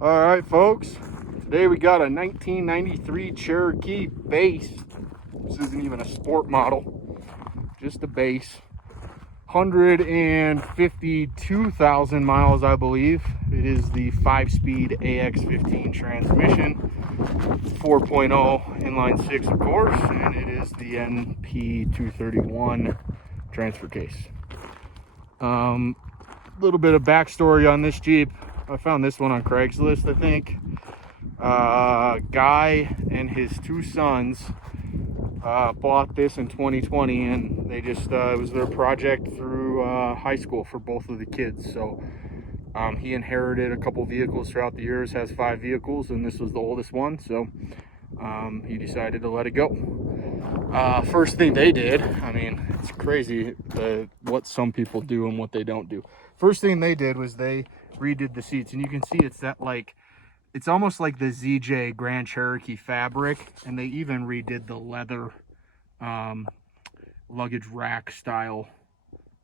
All right, folks. Today we got a 1993 Cherokee base. This isn't even a sport model, just a base. 152,000 miles, I believe. It is the 5-speed ax-15 transmission, 4.0 inline 6, of course, and it is the NP231 transfer case. Little bit of backstory on this Jeep. I found this one on Craigslist, I think. Guy and his two sons bought this in 2020, and they just it was their project through high school for both of the kids. So he inherited a couple vehicles throughout the years, has 5 vehicles, and this was the oldest one, so he decided to let it go. First thing they did, I mean, it's crazy what some people do and what they don't do. First thing they did was they redid the seats, and you can see it's that, like, it's almost like the ZJ Grand Cherokee fabric, and they even redid the leather luggage rack style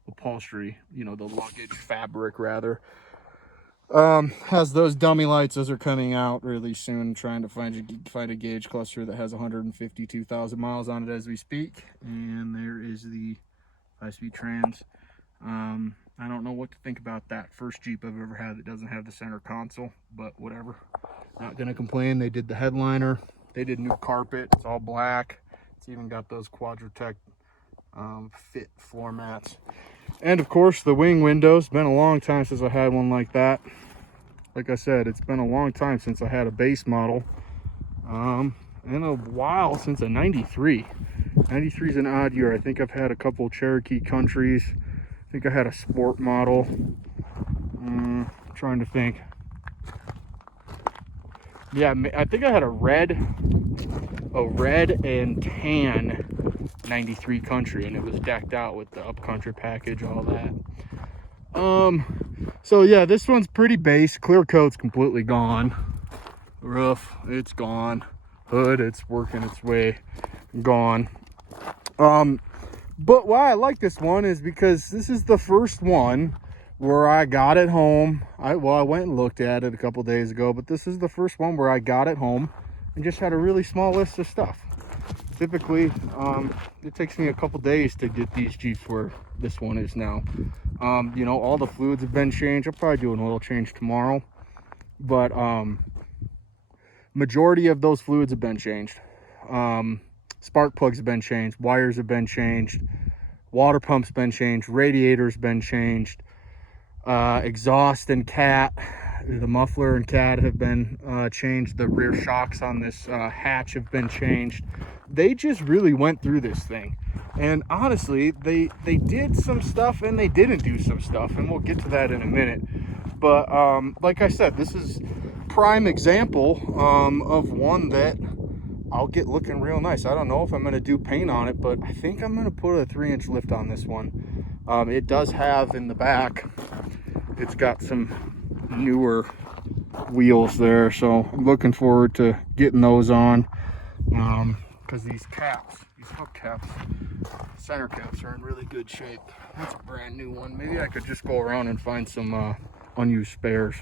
upholstery, you know, the luggage fabric rather. Has those dummy lights. Those are coming out really soon. Trying to find a gauge cluster that has 152,000 miles on it as we speak. And there is the 5-speed trans. I don't know what to think about that. First Jeep I've ever had that doesn't have the center console, but whatever. Not gonna complain. They did the headliner. They did new carpet. It's all black. It's even got those Quadratec fit floor mats. And of course the wing windows. Been a long time since I had one like that. Like I said, it's been a long time since I had a base model. And a while since a 93. 93 is an odd year. I think I've had a couple Cherokee Countries. I think I had a sport model. Trying to think. Yeah, I think I had a red and tan 93 Country, and it was decked out with the upcountry package, all that. So yeah, this one's pretty base. Clear coat's completely gone. Roof, it's gone. Hood, it's working its way gone. But why I like this one is because this is the first one where I got it home. I went and looked at it a couple days ago, but this is the first one where I got it home and just had a really small list of stuff. Typically, it takes me a couple days to get these Jeeps where this one is now. You know, all the fluids have been changed. I'll probably do an oil change tomorrow, but majority of those fluids have been changed. Spark plugs have been changed, wires have been changed, water pump's been changed, radiator's been changed, exhaust and cat, the muffler and cat have been changed. The rear shocks on this hatch have been changed. They just really went through this thing, and honestly they did some stuff and they didn't do some stuff, and we'll get to that in a minute. But like I said, this is prime example of one that I'll get looking real nice. I don't know if I'm going to do paint on it, but I think I'm going to put a 3-inch lift on this one. It does have in the back, it's got some newer wheels there, so I'm looking forward to getting those on, because these hubcaps, center caps are in really good shape. That's a brand new one. Maybe I could just go around and find some unused spares,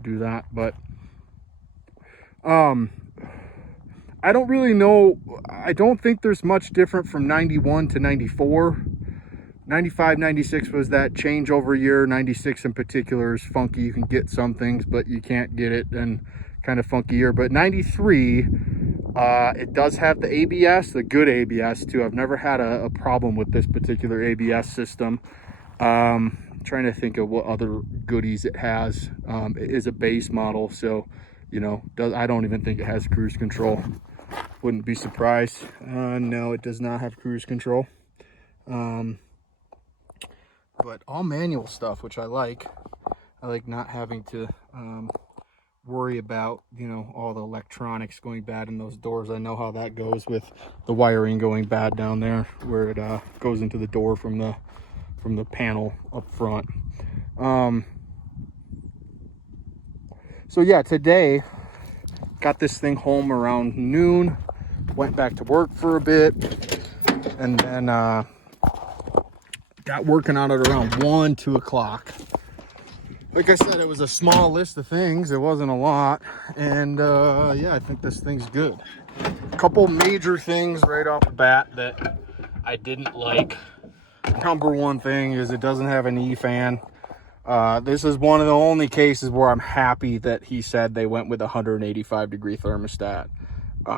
do that. But I don't really know. I don't think there's much different from 91 to 94. 95, 96 was that changeover year. 96 in particular is funky. You can get some things, but you can't get it, and kind of funky year. But 93, it does have the ABS, the good ABS too. I've never had a problem with this particular ABS system. Trying to think of what other goodies it has. It is a base model, so you know, I don't even think it has cruise control. Wouldn't be surprised. No, it does not have cruise control. But all manual stuff, which I like. I like not having to worry about, you know, all the electronics going bad in those doors. I know how that goes with the wiring going bad down there, where it goes into the door from the panel up front. So yeah, today got this thing home around noon, went back to work for a bit, and then got working on it around 1, 2 o'clock. like I said, it was a small list of things. It wasn't a lot. And yeah, I think this thing's good. A couple major things right off the bat that I didn't like. Number one thing is it doesn't have an E-fan. This is one of the only cases where I'm happy that he said they went with a 185 degree thermostat.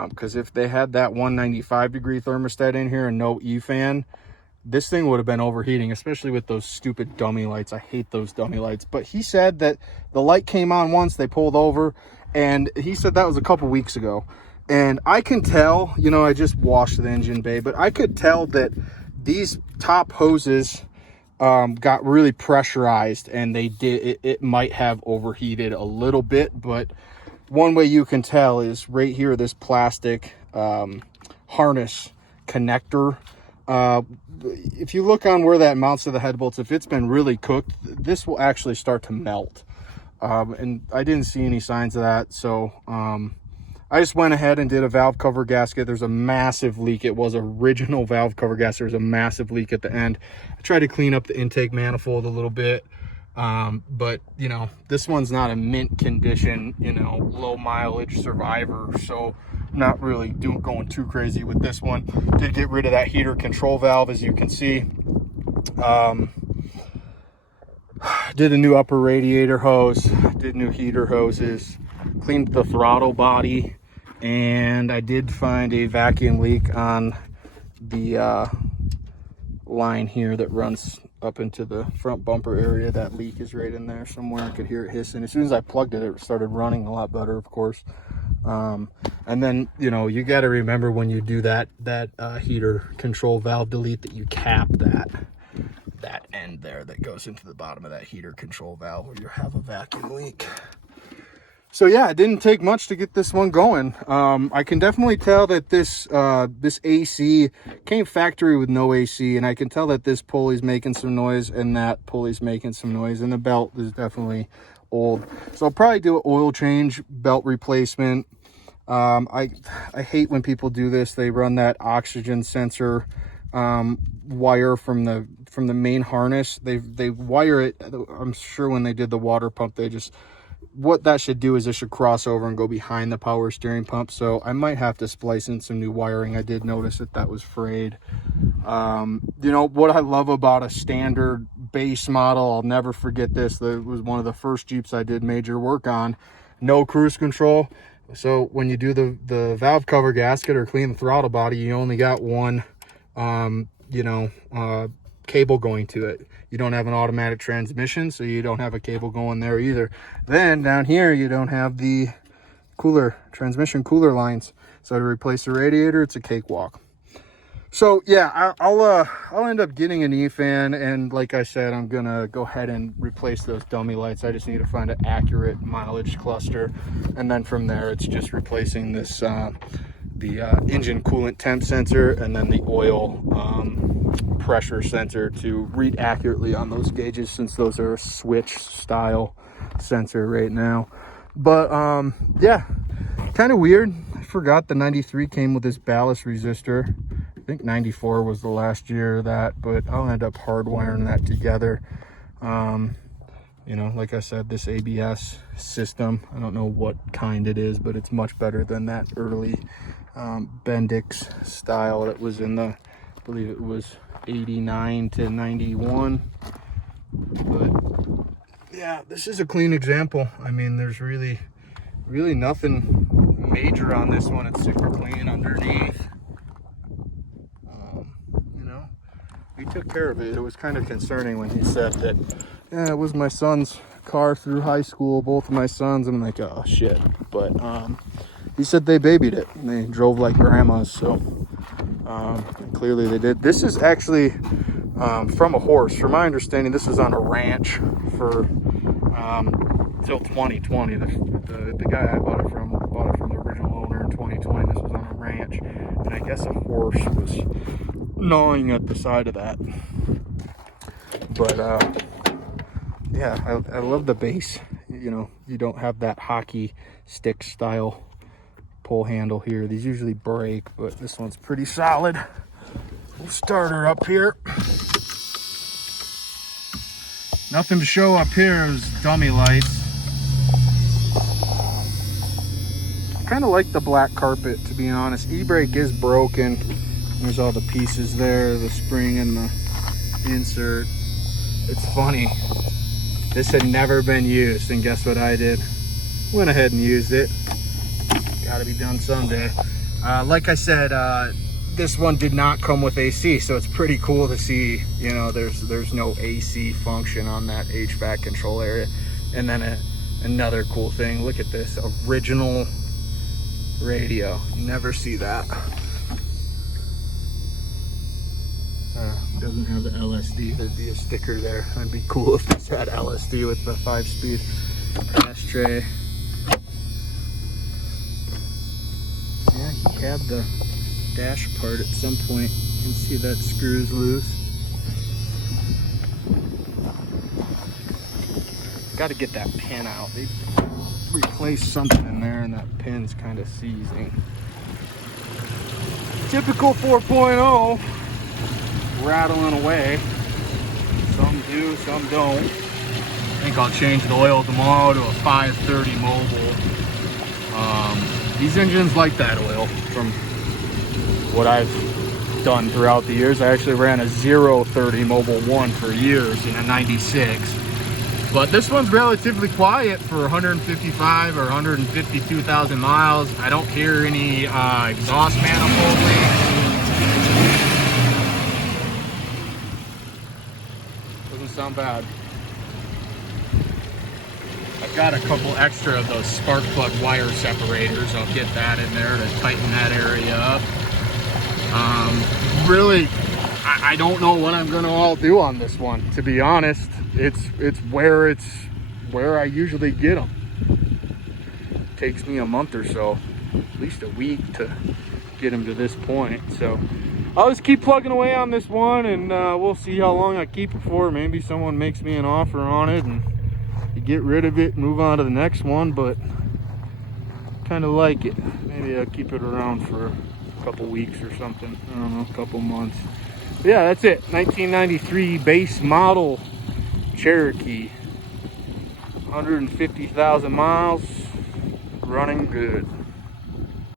Because if they had that 195 degree thermostat in here and no E-fan, this thing would have been overheating, especially with those stupid dummy lights. I hate those dummy lights. But he said that the light came on once, they pulled over, and he said that was a couple weeks ago. And I can tell, you know, I just washed the engine bay, but I could tell that these top hoses got really pressurized, and it might have overheated a little bit. But one way you can tell is right here, this plastic harness connector. If you look on where that mounts to the head bolts, if it's been really cooked, this will actually start to melt. And I didn't see any signs of that, so I just went ahead and did a valve cover gasket. There's a massive leak. It was original valve cover gasket. There's a massive leak at the end. I tried to clean up the intake manifold a little bit, but you know, this one's not a mint condition, you know, low mileage survivor, so I'm not really going too crazy with this one. Did get rid of that heater control valve, as you can see. Did a new upper radiator hose, did new heater hoses, cleaned the throttle body, and I did find a vacuum leak on the line here that runs up into the front bumper area. That leak is right in there somewhere. I could hear it hissing. As soon as I plugged it, it started running a lot better, of course. And then, you know, you got to remember when you do that heater control valve delete, that you cap that end there that goes into the bottom of that heater control valve, or you have a vacuum leak. So yeah, it didn't take much to get this one going. I can definitely tell that this AC came factory with no AC, and I can tell that this pulley's making some noise and that pulley's making some noise, and the belt is definitely old. So I'll probably do an oil change, belt replacement. I hate when people do this. They run that oxygen sensor wire from the main harness. They wire it. I'm sure when they did the water pump, what that should do is it should cross over and go behind the power steering pump. So I might have to splice in some new wiring. I did notice that was frayed. You know what I love about a standard base model, I'll never forget this. It was one of the first Jeeps I did major work on. No cruise control. So when you do the valve cover gasket or clean the throttle body, you only got one cable going to it. You don't have an automatic transmission, so you don't have a cable going there either. Then down here, you don't have the transmission cooler lines. So to replace the radiator, it's a cakewalk. So yeah, I'll end up getting an E-fan, and like I said, I'm gonna go ahead and replace those dummy lights. I just need to find an accurate mileage cluster, and then from there, it's just replacing this the engine coolant temp sensor, and then the oil pressure sensor to read accurately on those gauges, since those are a switch style sensor right now. But yeah, kind of weird. I forgot the 93 came with this ballast resistor. I think 94 was the last year of that, but I'll end up hardwiring that together. You know, like I said, this ABS system, I don't know what kind it is, but it's much better than that early Bendix style that was in the, I believe it was 89 to 91. But yeah, this is a clean example. I mean, there's really nothing major on this one. It's super clean underneath. You know, we took care of it. It was kind of concerning when he said that, yeah, it was my son's car through high school, both of my sons. I'm like, oh shit. But he said they babied it and they drove like grandmas, so clearly they did. This is actually from a horse. From my understanding, this is on a ranch for till 2020. The guy I bought it from the original owner in 2020. This was on a ranch, and I guess a horse was gnawing at the side of that. But yeah, I love the base. You know, you don't have that hockey stick style pull handle here. These usually break, but this one's pretty solid. We'll start her up here. Nothing to show up here is dummy lights. Kind of like the black carpet, to be honest. E-brake is broken. There's all the pieces there, the spring and the insert. It's funny. This had never been used, and guess what I did? Went ahead and used it. Gotta be done someday. Like I said, this one did not come with AC, so it's pretty cool to see, you know, there's no AC function on that HVAC control area. And then another cool thing, look at this, original radio. You never see that. Doesn't have the LSD. There'd be a sticker there. That'd be cool if this had LSD with the 5-speed ashtray. Yeah, he had the dash part at some point. You can see that screw's loose. Got to get that pin out. They replaced something in there and that pin's kind of seizing. Typical 4.0. Rattling away. Some do, some don't. I think I'll change the oil tomorrow to a 530 mobile. These engines like that oil from what I've done throughout the years. I actually ran a 030 mobile 1 for years in a 96. But this one's relatively quiet for 155 or 152,000 miles. I don't hear any exhaust manifold leaks. Doesn't sound bad. I've got a couple extra of those spark plug wire separators. I'll get that in there to tighten that area up. Really, I don't know what I'm gonna all do on this one, to be honest. It's where I usually get them. It takes me a month or so, at least a week, to get them to this point. So I'll just keep plugging away on this one, and we'll see how long I keep it for. Maybe someone makes me an offer on it and you get rid of it and move on to the next one, but kind of like it. Maybe I'll keep it around for a couple weeks or something. I don't know, a couple months. But yeah, that's it. 1993 base model Cherokee. 150,000 miles, running good.